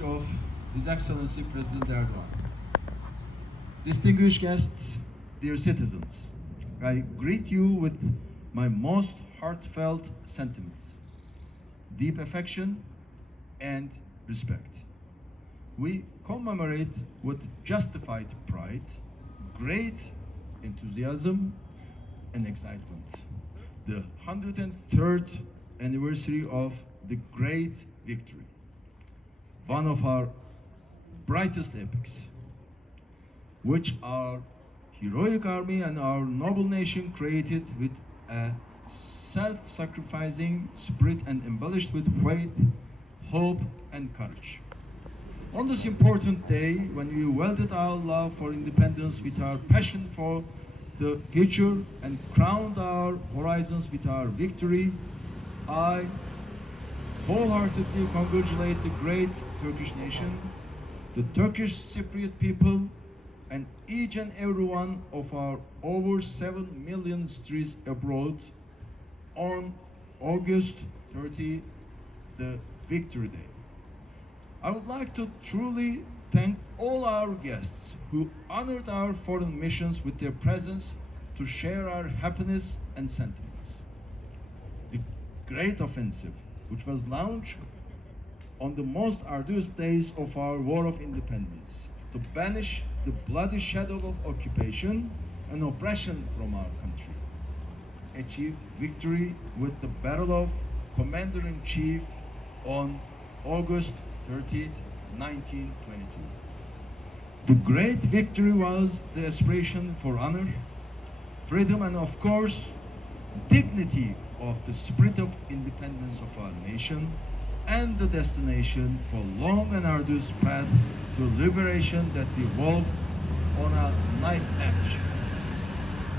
Of His Excellency President Erdogan. Distinguished guests, dear citizens, I greet you with my most heartfelt sentiments, deep affection and respect. We commemorate with justified pride, great enthusiasm and excitement the 103rd anniversary of the great victory, one of our brightest epics, which our heroic army and our noble nation created with a self-sacrificing spirit and embellished with faith, hope, and courage. On this important day, when we welded our love for independence with our passion for the future and crowned our horizons with our victory, I wholeheartedly congratulate the great Turkish nation, the Turkish Cypriot people, and each and every one of our over 7 million streets abroad on August 30, the Victory Day. I would like to truly thank all our guests who honored our foreign missions with their presence to share our happiness and sentiments. The great offensive, which was launched on the most arduous days of our War of Independence, to banish the bloody shadow of occupation and oppression from our country, achieved victory with the Battle of Commander-in-Chief on August 30th, 1922. The great victory was the aspiration for honor, freedom, and of course, dignity of the spirit of independence of our nation, and the destination for long and arduous path to liberation that we walked on a knife edge.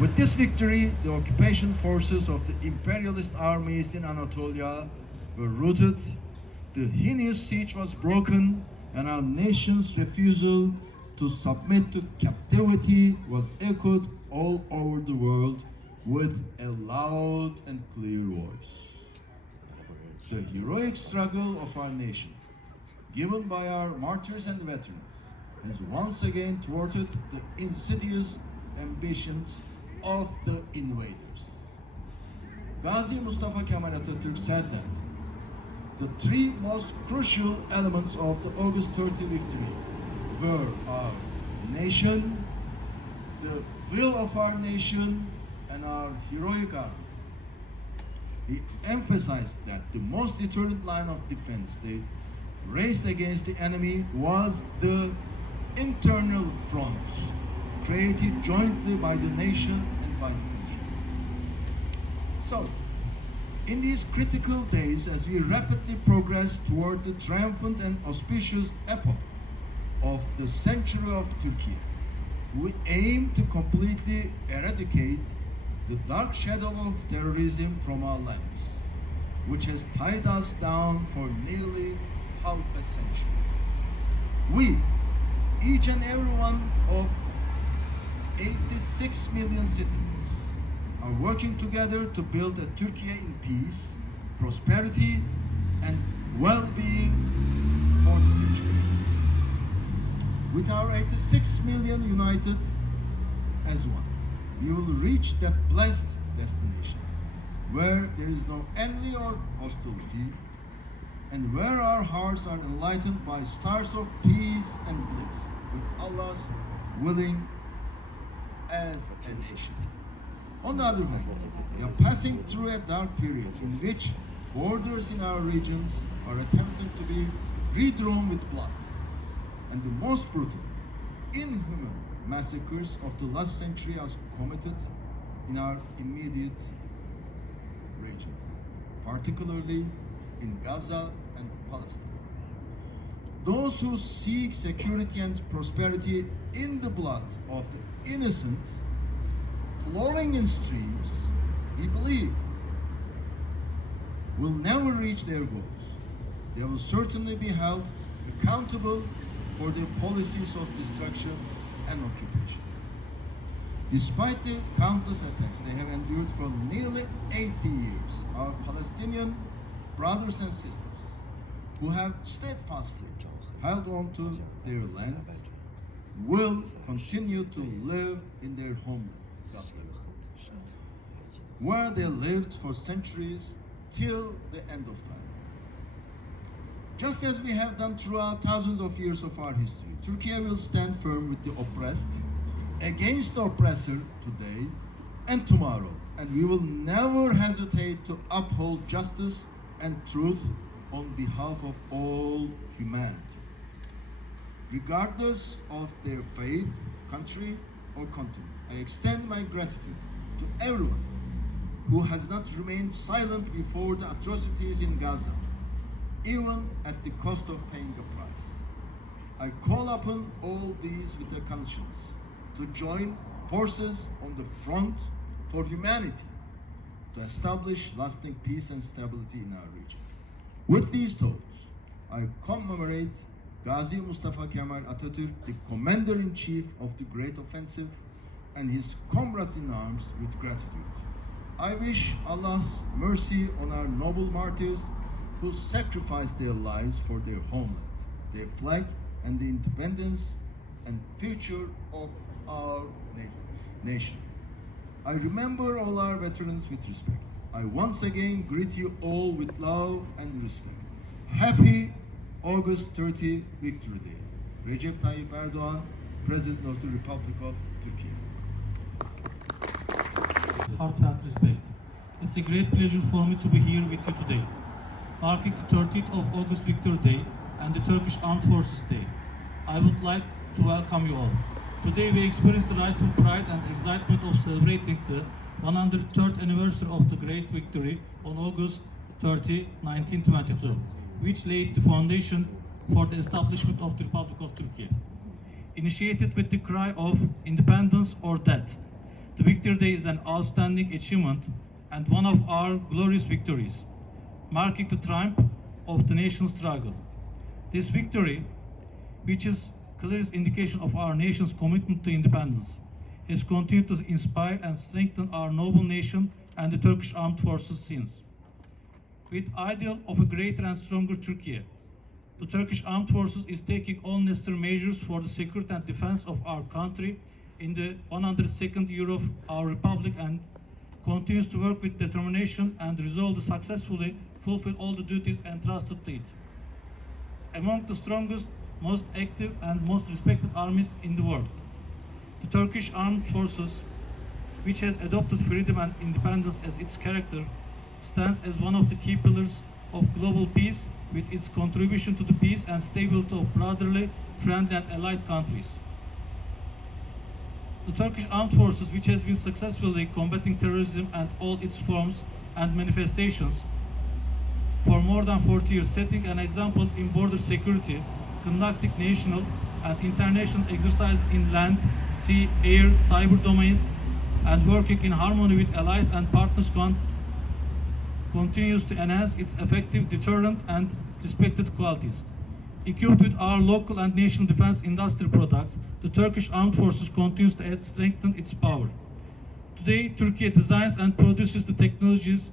With this victory, the occupation forces of the imperialist armies in Anatolia were routed, the heinous siege was broken, and our nation's refusal to submit to captivity was echoed all over the world with a loud and clear voice. The heroic struggle of our nation, given by our martyrs and veterans, has once again thwarted the insidious ambitions of the invaders. Gazi Mustafa Kemal Atatürk said that the three most crucial elements of the August 30 victory were our nation, the will of our nation, and our heroic army. He emphasized that the most deterrent line of defense they raised against the enemy was the internal front, created jointly by the nation and by the country. So, in these critical days, as we rapidly progress toward the triumphant and auspicious epoch of the century of Turkey, we aim to completely eradicate the dark shadow of terrorism from our lands, which has tied us down for nearly half a century. We, each and every one of 86 million citizens, are working together to build a Turkey in peace, prosperity, and well-being for the future. With our 86 million united as one, we will reach that blessed destination where there is no envy or hostility, and where our hearts are enlightened by stars of peace and bliss, with Allah's willing as a nation. On the other hand, we are passing through a dark period in which borders in our regions are attempting to be redrawn with blood, and the most brutal, inhuman massacres of the last century are committed in our immediate region, particularly in Gaza and Palestine. Those who seek security and prosperity in the blood of the innocent flowing in streams, we believe, will never reach their goals. They will certainly be held accountable for their policies of destruction and occupation. Despite the countless attacks they have endured for nearly 80 years, our Palestinian brothers and sisters who have steadfastly held on to their land will continue to live in their homeland, where they lived for centuries till the end of time. Just as we have done throughout thousands of years of our history, Turkey will stand firm with the oppressed, against the oppressor today and tomorrow, and we will never hesitate to uphold justice and truth on behalf of all humanity, regardless of their faith, country, or continent. I extend my gratitude to everyone who has not remained silent before the atrocities in Gaza, even at the cost of paying the price. I call upon all these with a conscience to join forces on the front for humanity to establish lasting peace and stability in our region. With these thoughts, I commemorate Gazi Mustafa Kemal Atatürk, the Commander-in-Chief of the Great Offensive, and his comrades in arms with gratitude. I wish Allah's mercy on our noble martyrs who sacrificed their lives for their homeland, their flag, and the independence and future of our nation. I remember all our veterans with respect. I once again greet you all with love and respect. Happy August 30 Victory Day. Recep Tayyip Erdoğan, President of the Republic of Turkey. Heartfelt respect. It's a great pleasure for me to be here with you today, marking the 30th of August Victory Day and the Turkish Armed Forces Day. I would like to welcome you all. Today we experience the rightful pride and excitement of celebrating the 103rd anniversary of the great victory on August 30, 1922, which laid the foundation for the establishment of the Republic of Turkey. Initiated with the cry of independence or death, the Victory Day is an outstanding achievement and one of our glorious victories, marking the triumph of the nation's struggle. This victory, which is clearest indication of our nation's commitment to independence, has continued to inspire and strengthen our noble nation and the Turkish Armed Forces since. With ideal of a greater and stronger Turkey, the Turkish Armed Forces is taking all necessary measures for the security and defense of our country in the 102nd year of our republic, and continues to work with determination and resolve to successfully fulfill all the duties entrusted to it. Among the strongest, most active and most respected armies in the world, the Turkish Armed Forces, which has adopted freedom and independence as its character, stands as one of the key pillars of global peace, with its contribution to the peace and stability of brotherly, friendly and allied countries. The Turkish Armed Forces, which has been successfully combating terrorism and all its forms and manifestations for more than 40 years, setting an example in border security, conducting national and international exercises in land, sea, air, cyber domains, and working in harmony with allies and partners continues to enhance its effective deterrent and respected qualities. Equipped with our local and national defense industry products, the Turkish Armed Forces continues to strengthen its power. Today, Turkey designs and produces the technologies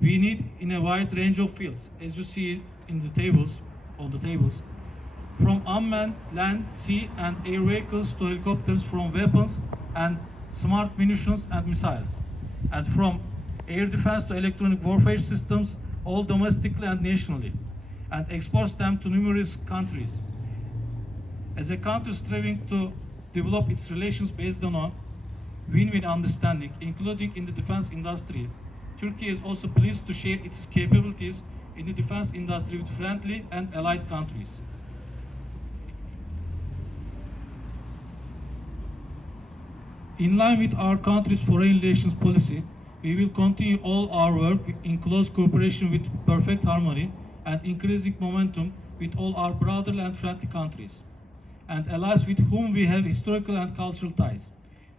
we need in a wide range of fields, as you see in the tables, from unmanned land, sea, and air vehicles to helicopters, from weapons and smart munitions and missiles, and from air defense to electronic warfare systems, all domestically and nationally, and exports them to numerous countries. As a country striving to develop its relations based on a win-win understanding, including in the defense industry, Turkey is also pleased to share its capabilities in the defense industry with friendly and allied countries. In line with our country's foreign relations policy, we will continue all our work in close cooperation with perfect harmony and increasing momentum with all our brotherly and friendly countries and allies with whom we have historical and cultural ties.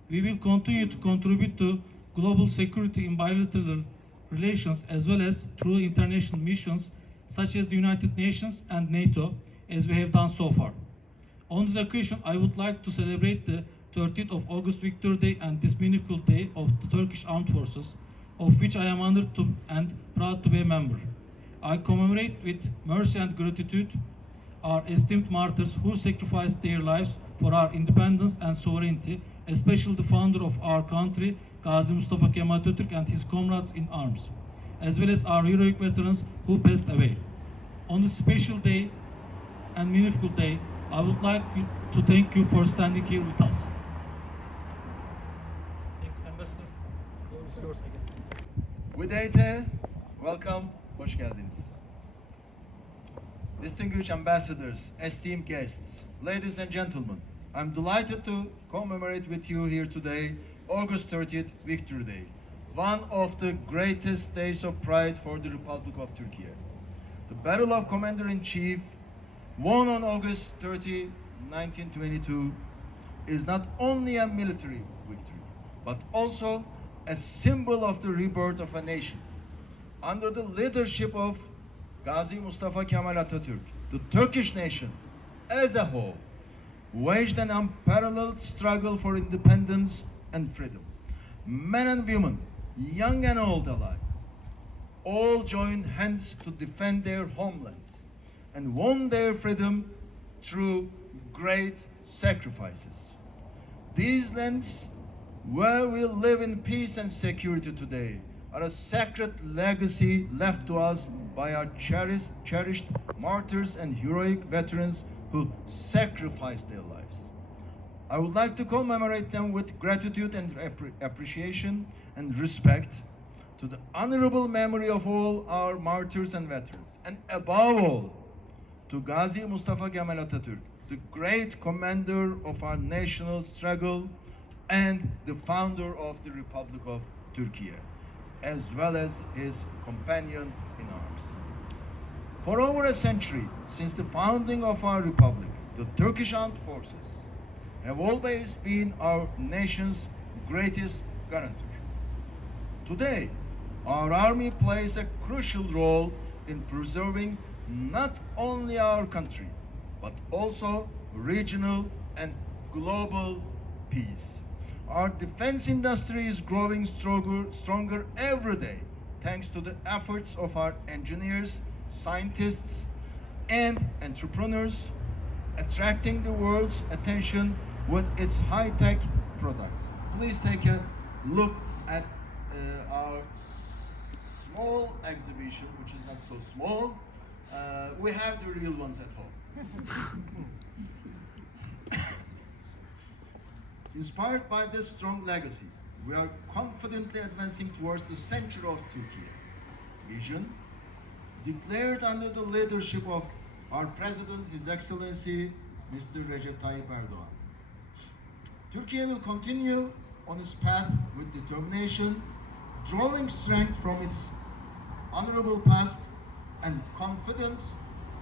We will continue to contribute to global security in bilateral relations as well as through international missions such as the United Nations and NATO, as we have done so far. On this occasion, I would like to celebrate the 30th of August Victory Day and this meaningful day of the Turkish Armed Forces, of which I am honored to and proud to be a member. I commemorate with mercy and gratitude our esteemed martyrs who sacrificed their lives for our independence and sovereignty, especially the founder of our country, Gazi Mustafa Kemal Atatürk, and his comrades in arms, as well as our heroic veterans who passed away. On this special day and meaningful day, I would like to thank you for standing here with us. Thank you, Ambassador. The floor is yours again. Wideyte, welcome, hoş geldiniz. Distinguished ambassadors, esteemed guests, ladies and gentlemen, I'm delighted to commemorate with you here today, August 30th, Victory Day, one of the greatest days of pride for the Republic of Turkey. The Battle of Commander-in-Chief, won on August 30, 1922, is not only a military victory, but also a symbol of the rebirth of a nation. Under the leadership of Gazi Mustafa Kemal Atatürk, the Turkish nation as a whole waged an unparalleled struggle for independence and freedom. Men and women, young and old alike, all joined hands to defend their homeland and won their freedom through great sacrifices. These lands where we live in peace and security today are a sacred legacy left to us by our cherished martyrs and heroic veterans who sacrificed their lives. I would like to commemorate them with gratitude and appreciation and respect to the honorable memory of all our martyrs and veterans, and above all, to Gazi Mustafa Kemal Atatürk, the great commander of our national struggle and the founder of the Republic of Turkey, as well as his companion in arms. For over a century, since the founding of our republic, the Turkish Armed Forces have always been our nation's greatest guarantor. Today, our army plays a crucial role in preserving not only our country, but also regional and global peace. Our defense industry is growing stronger every day, thanks to the efforts of our engineers, scientists, and entrepreneurs, attracting the world's attention with its high-tech products. Please take a look at our small exhibition, which is not so small. We have the real ones at home. Inspired by this strong legacy, we are confidently advancing towards the center of Turkey. Vision, declared under the leadership of our President, His Excellency, Mr. Recep Tayyip Erdogan. Turkey will continue on its path with determination, drawing strength from its honorable past and confidence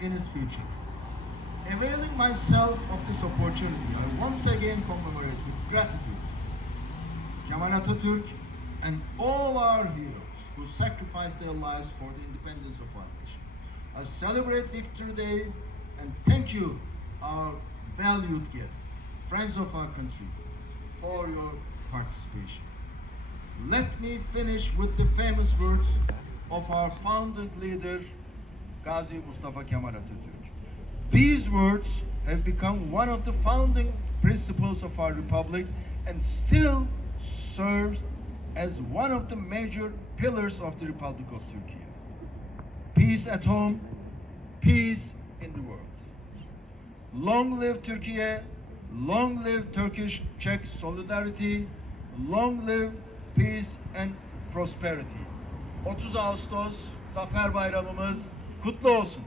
in its future. Availing myself of this opportunity, I once again commemorate with gratitude Kemal Atatürk and all our heroes who sacrificed their lives for the independence of our nation. I celebrate Victory Day and thank you, our valued guests, friends of our country, for your participation. Let me finish with the famous words of our founding leader, Gazi Mustafa Kemal Atatürk. These words have become one of the founding principles of our republic and still serves as one of the major pillars of the Republic of Turkey. Peace at home, peace in the world. Long live Turkey, long live Turkish-Czech solidarity, long live peace and prosperity. 30 Ağustos Zafer Bayramımız kutlu olsun.